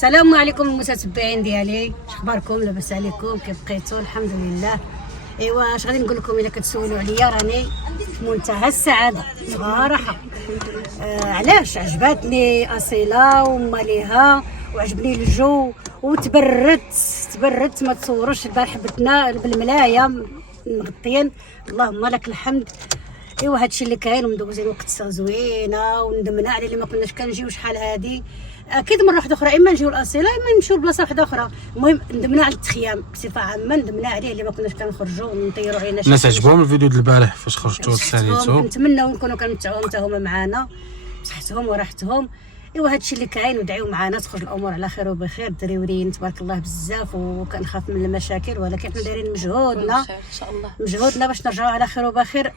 السلام عليكم المتتبعين ديالي، اخباركم؟ لاباس عليكم؟ كيف بقيتوا؟ الحمد لله. ايوا اش غادي نقول لكم الا كتسولوا عليا، راني في منتهى السعاده صراحه. علاش عجبتني اصيله وماليها وعجبني الجو وتبردت ما تصوروش. البارح بتنا بالملايه مغطيين، اللهم لك الحمد. ايوا هادشي اللي كاين، ومدوزين وقت زوينه وندمنا على اللي ما كناش كنجيو شحال هادي. اكيد مره واحده اخرى اما نجيو الاصيله اما نمشيو لبلاصه واحده اخرى. المهم ندمنا على التخيام بصفه عامه، ندمنا عليه اللي ما كناش كنخرجوا ونطيروا علينا. الناس عجبهم الفيديو ديال البارح فاش خرجتوا وتساليتوا؟ نتمنوا نكونوا كنمتعوهم حتى هما معنا بصحتهم وراحتهم. ايوا هادشي اللي كاين، ودعيو معنا تخرج الامور على خير وبخير. الدراري وليين تبارك الله بزاف، وكنخاف من المشاكل، ولكن حنا دايرين مجهودنا ان شاء الله، مجهودنا باش نرجعوا على خير وبخير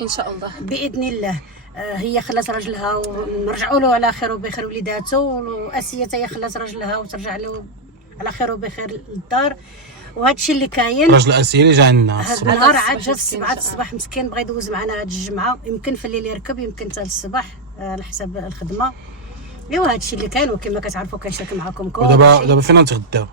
ان شاء الله باذن الله. هي خلات راجلها ونرجعوا له على خير وبخير، وليداته، واسيه هي خلات راجلها وترجع له على خير وبخير للدار. وهذا الشيء اللي كاين. راجل اسيري جا عندنا هذا النهار عاد جا في 7 الصباح مسكين، بغى يدوز معنا هاد الجمعه، يمكن في الليل يركب، يمكن حتى الصباح على حسب الخدمه. ايوا هذا الشيء اللي كاين، وكما كتعرفوا كنشارك معكم كل شيء. ودابا فين نتغداو؟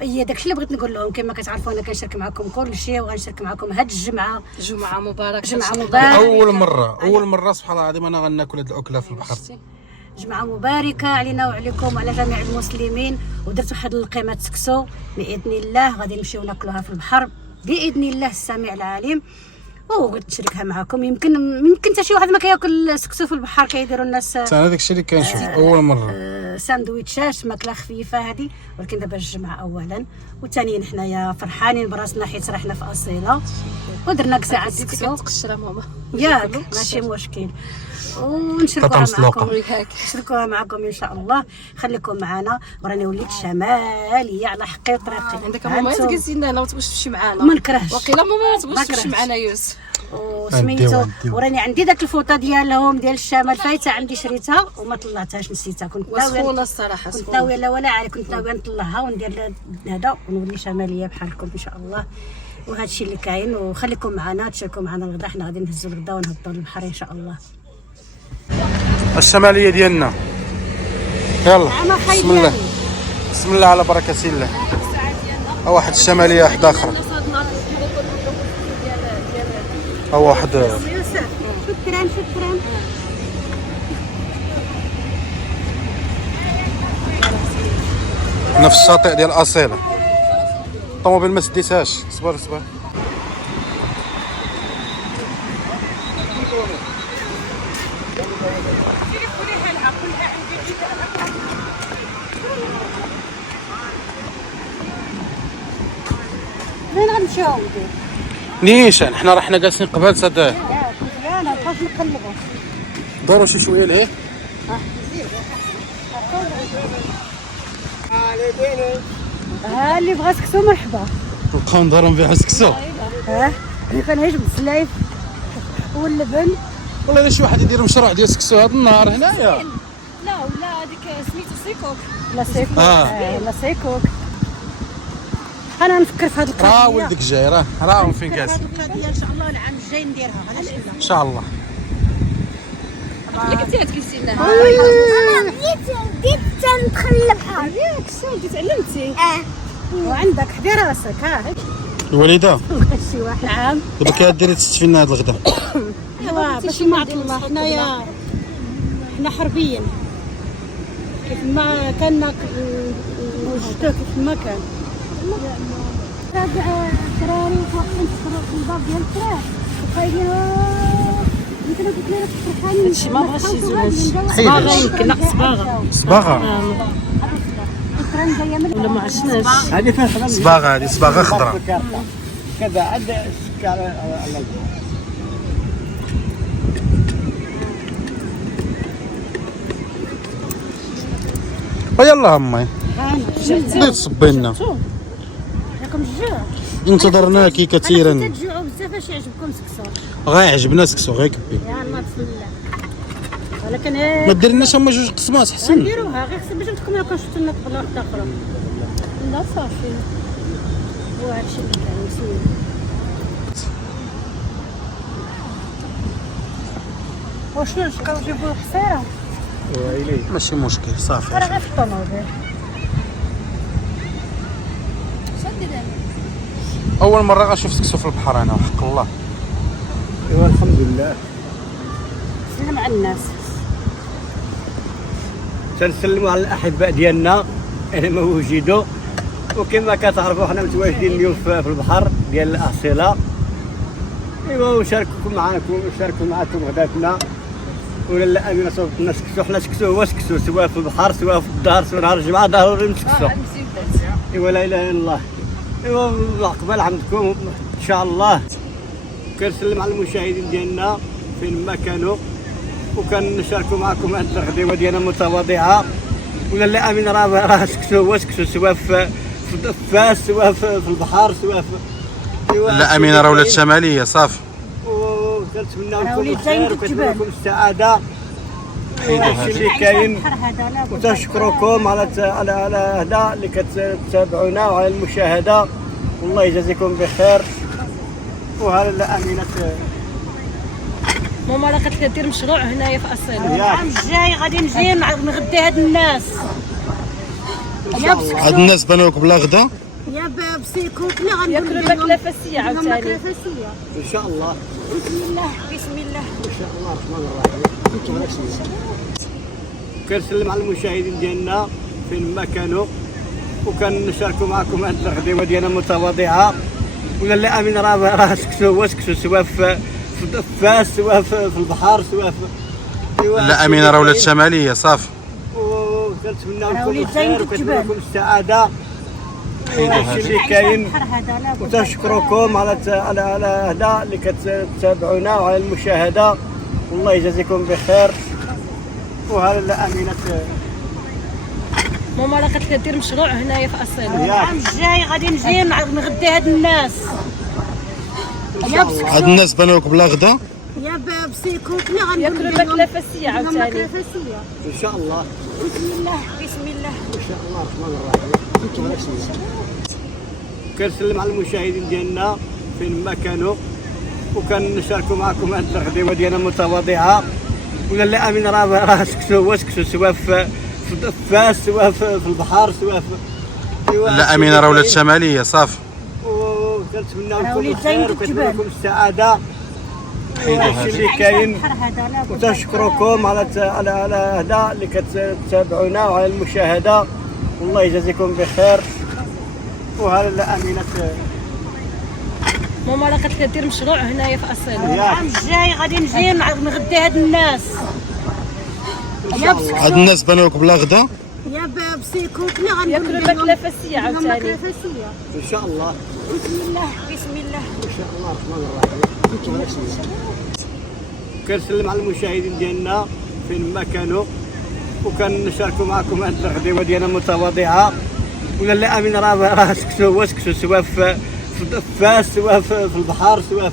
هي داكشي اللي بغيت نقول لهم، كما كتعرفوا انا كنشارك معكم كل شيء، وغنشارك معكم هاد الجمعه. جمعه مباركه، جمعه مباركه. اول مره سبحان الله العظيم انا غناكل هاد الاكله في البحر. جمعه مباركه علينا وعليكم وعلى جميع المسلمين. ودرت واحد القيمه سكسو باذن الله، غادي نمشيو ناكلوها في البحر باذن الله السميع العليم، وبغيت نشاركها معكم. يمكن حتى شي واحد ما كياكل سكسو في البحر، كيديروا الناس انا داكشي اللي كنشوف اول مره. ساندويتشات ماكله خفيفه هذه، ولكن دابا الجمعه اولا، وثانيا حنايا فرحانين براسنا حيت رحنا في اصيله ودرنا ساعه سكسو. كتقشر ماما ياك ماشي مشكل، ونشاركوها معكم. نشاركوها معكم ان شاء الله. خليكم معنا، وراني وليت شماليه على حقي وطريقي. عندك ماما تجلسي لنا وما تبغيش تمشي معنا؟ ما نكرهش، وقيلا ماما ما تبغيش تمشي معنا يوسف. وسميتو، وراني عندي داك الفوطه ديالهم ديال الشمال فايته عندي، شريتها وما طلعتهاش، نسيتها. كنت ناويه الصراحه، كنت ناويه لا ولا عارف، كنت ناويه نطلعها وندير هذا ونولي شماليه بحالكم ان شاء الله. وهذا الشيء اللي كاين، وخليكم معنا تشاركوا معنا الغدا. حنا غادي نهزوا الغدا ونهبطوا للبحر ان شاء الله. الشماليه ديالنا، يلا بسم الله، بسم الله على بركه الله. واحد الشماليه واحده اخرى، واحد شكرا. نفس الشاطئ ديال اصيله. الطوموبيل ما سديتهاش، صبر فين غنمشيو؟ نيشان حنا رحنا جالسين قبال صدق. مزيانه بقاوش نقلبوا، دوروا شي شويه لهيه. ها اللي بغى سكسو مرحبا. نبقاو ندورو فيها سكسو. اللي كان يعجب الزلايف واللبن. والله الا شي واحد يدير مشروع ديال سكسو هذا النهار هنايا. لا ولا هذيك سميتو سيكوك. لا سيكوك. انا نفكر في هذه القضيه. راه ولدك جاي، راهم فين كاس. هذه القضيه ان شاء الله العام الجاي نديرها ان شاء الله. اللي كنتي غتجلسي لنا. انا بديت ندخل البحر. ياك شي تعلمتي. وعندك حدي راسك. الوالده شي واحد عام دابا كديري تستفي لنا هذا الغدا. ايوا باش ما عطل الله، حنايا حنا حربيين كيف ما كان وجدتو كيف ما كان. تابع الدراري واقفين في الباب ديال الفراش وخايفين. يمكن قلت لك فرحانين. هادشي ما بغاش يزوج. صباغه، يمكن لا صباغه ولا ما عرفناش. هذه فين صباغه؟ هذه صباغه خضراء كذا عند السكر على البحر. ويلا امي بديت تصبي لنا. راكم الجوع انتظرناكي كثيرا. تجوعوا بزاف. اش يعجبكم سكسو؟ غيعجبنا سكسو غيكبي. يا الله بسم الله. ولكن ما دير لناش هما جوج قسمات حسن. نديروها غير خصنا باش نتكم لو شفتوا لنا قبل واحده اخرى. لا صافي، هو هادشي اللي كان مسوي. واش نبقاو نجيبو الحصيره؟ ماشي مشكل صافي. راه غير في الطوموبيل. اول مره غنشوف سكسو في البحر انا وحق الله. ايوا الحمد لله. سلم على الناس. تنسلموا على الاحباء ديالنا اللي ما وجدوا، وكما كتعرفوا حنا متواجدين اليوم في البحر ديال الاصيله. ايوا ونشارككم معكم غداتنا ولا لا امينه صوت الناس. سكسو حنا سكسو هو سكسو، سواء في البحر سواء في الدار سواء نهار الجمعه ضروري نسكسو. ايوا لا اله الا الله. ايوا عقبال عندكم ان شاء الله. كنسلم على المشاهدين ديالنا فين ما كانوا، وكنشاركوا معكم هذه الغديوه ديالنا متواضعه ولا لا امين. راه سكسو هو سكسو، سواء في فاس سواء في البحر سواء في لا امينه راه ولات شماليه صافي. وكنتمنى لكم الخير وكنتمنى لكم السعاده وهادشي اللي كاين، وتشكركم على هذا اللي كتتابعونا وعلى المشاهده، والله يجازيكم بخير. وهذا لا امينه ماما راه كدير مشروع هنايا في اصيله. العام الجاي غادي نجي نغدي هاد الناس. هاد الناس بانوا لك بلا غدا يا بسيكو كنا غنقول ياكلوا الماكله فاسيه عاوتاني ان شاء الله. بسم الله بسم الله. ان شاء الله الرحمن الرحيم. كنسلم على المشاهدين ديالنا فين ما كانوا، وكنشاركوا معكم هذه الغديوه ديالنا متواضعه ولا لا امين. راه سكسو هو سكسو، سواء في فاس سواء في البحر سواء في لا امينه راه ولات شماليه صافي. وكنتمنى لكم الخير وكنتمنى لكم السعاده وهادشي اللي كاين، وتشكركم على هذا اللي كتتابعونا وعلى المشاهده، والله يجازيكم بخير. وهذا لا امينه ماما راه كدير مشروع هنايا في اصيله. العام الجاي غادي نجي نغدي هاد الناس. هاد الناس بانوا لك بلا غدا يا بسيكو كنا غنقول ياكلوا الماكله فاسيه عاوتاني. ان شاء الله. بسم الله بسم الله. ان شاء الله الرحمن الرحيم. كنسلم على المشاهدين ديالنا فين ما كانوا، وكنشاركوا معكم هذه الغديوه ديالنا متواضعه ولا لا امين. راه سكسو هو سكسو، سواء في فاس سواء في البحر سواء في لا امينه راه ولات شماليه صافي. وكنتمنى لكم الخير وكنتمنى لكم السعاده وهادشي اللي كاين، وتشكركم على هذا اللي كتتابعونا وعلى المشاهده، والله يجازيكم بخير. وهذا لا امينه ماما راه كدير مشروع هنايا في اصيله. العام الجاي غادي نجي نغدي هاد الناس. هاد الناس بانوا لك بلا غدا يا بسيكو كنا غنقول ياكلوا الماكله فاسيه عاوتاني. ان شاء الله. بسم الله بسم الله. ان شاء الله الرحمن الرحيم. كنسلم على المشاهدين ديالنا فين ما كانوا، وكنشاركوا معكم هذه الغديوه ديالنا متواضعه ولا لا امين. راه سكسو هو سكسو، سواء في فاس سواء في البحر سواء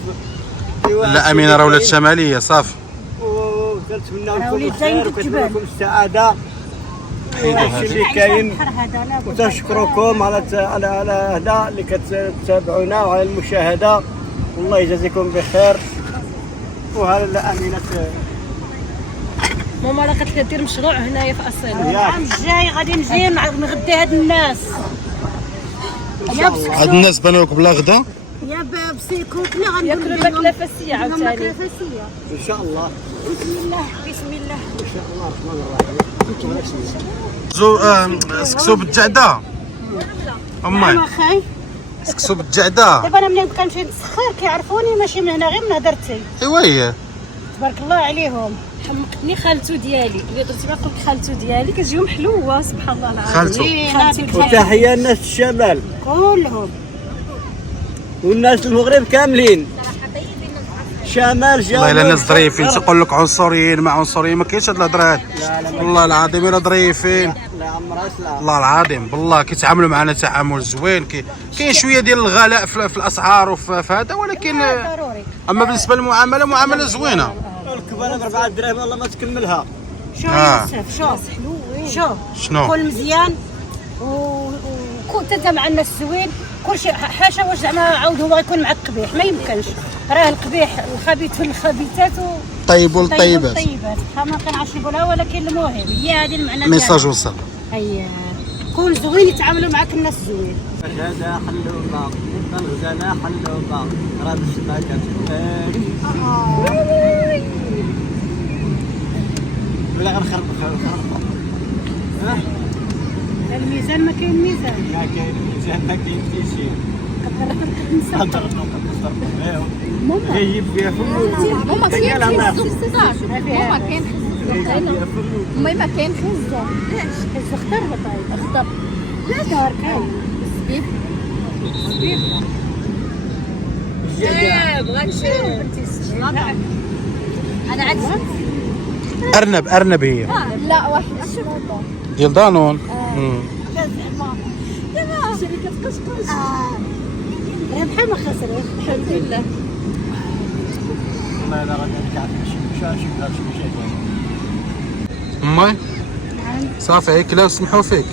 في لا امينه راه ولات شماليه صافي. وكنتمنى لكم الخير وكنتمنى لكم السعاده وهادشي اللي كاين، وتشكركم على هذا اللي كتتابعونا وعلى المشاهده، والله يجازيكم بخير. وهذا لا امينه ماما راه كدير مشروع هنايا في اصيله. العام الجاي غادي نجي نغدي هاد الناس. هاد الناس بانوا لك بلا غدا يا بسيكو كنا غنقول ياكلوا الماكله فاسيه عاوتاني. ان شاء الله. بسم الله بسم الله. ان شاء الله الرحمن الرحيم. سكسو بالجعده امي، اخاي سكسو بالجعده. دابا انا ملي كنمشي نتسخر كيعرفوني ماشي من هنا غير من هدرتي. ايوا هي تبارك الله عليهم. حمقتني خالتو ديالي اللي درتي بها قلت خالتو ديالي كتجيهم حلوه سبحان الله العظيم. خالتو وتحيه الناس الشمال كلهم والناس المغرب كاملين، شمال جنوب. والله الا الناس ظريفين، تقول لك عنصريين ما عنصريين، ما كاينش هاد الهضره هاد. والله العظيم الا ظريفين لا عمرها لا. والله العظيم بالله كيتعاملوا معنا تعامل زوين. كاين شويه ديال الغلاء في الاسعار وفي هذا، ولكن ضروري. اما بالنسبه للمعامله معامله زوينه. الكبانه ب 4 دراهم والله ما تكملها. شو يا يوسف شوف شوف شنو؟ كل مزيان وكنت انت مع الناس زوين كلشي. حاشا واش زعما عاود هو غيكون معك قبيح، ما يمكنش. راه القبيح الخبيث في الخبيثات طيب والطيبات الطيبات ما كنعرفش نقولها، ولكن المهم هي هذه المعنى. ميساج وصل. هيا تكون زوين يتعاملوا معك الناس زوين. هذا حلومه طنجانه حلومه راه السما كتبان ولا غنخرب ها الميزان ما كاين ميزان. ما كاين ميزان ما كاين تيسير نقدر ماما غيب فيها فلوس ماما كاين خزو الصداع ماما كاين امي ما كاين خزه. حز اختار طيب اختار لا دار كاين انا عكس ارنب هي لا واحد الشرطه ديال دانون. شركه قشقش ربحها ما خسرت الحمد لله. والله لا غادي نكعب شي امي صافي هيك لا سمحوا فيك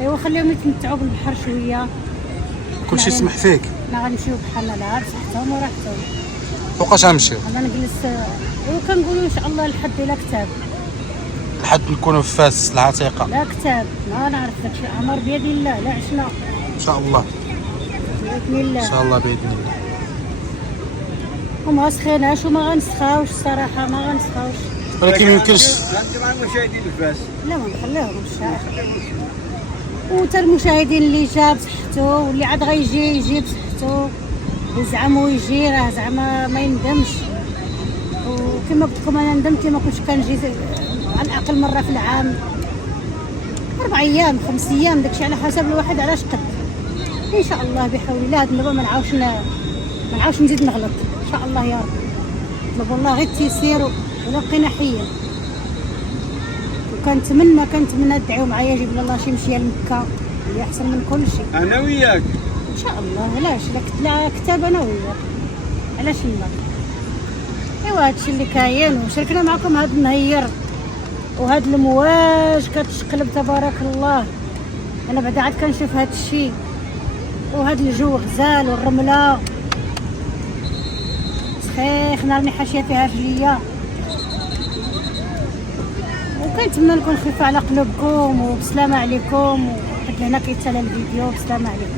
ايوا خليهم يتمتعوا بالبحر شويه. كلشي سمح فيك. ما غنمشيو بحالنا لا بصحتهم وراحتهم. فوقاش غنمشيو انا نجلس وكنقولوا ان شاء الله لحد لا كتاب لحد نكونوا في فاس العتيقه لا كتاب ما نعرف داكشي امر بيد الله لا عشنا ان شاء الله باذن ان الله. شاء الله باذن الله. وما سخيناش وما غنسخاوش الصراحه ما غنسخاوش. ولكن يمكنش انت مع المشاهدين الفاس لا ما نخليهمش. وتا المشاهدين اللي جا بصحته واللي عاد غيجي يجي بصحته يزعم ويجي راه زعما ما يندمش. وكما قلت لكم انا ندمت ما كنتش كنجي على الاقل مره في العام 4 ايام 5 ايام داكشي على حسب الواحد علاش قد. ان شاء الله بحول الله هاد المره ما نعاودش نزيد نغلط ان شاء الله يا رب. طلب الله غير التيسير ولقينا حيا. وكنتمنى تدعيو معايا يجيب لي الله شي مشيه لمكه اللي احسن من كل شيء انا وياك ان شاء الله. علاش لا كتاب انا وياك علاش لا. ايوا هادشي اللي كاين وشاركنا معكم هاد النهير وهاد المواج كتشقلب تبارك الله. انا بعدا عاد كنشوف هاد الشيء وهاد الجو غزال والرمله سخيخنا راني حاشيه فيها رجليا. وكنتمنى نكون خفيفه على قلوبكم وبسلامه عليكم. وحتى هنا كيتسالى الفيديو بسلامه عليكم.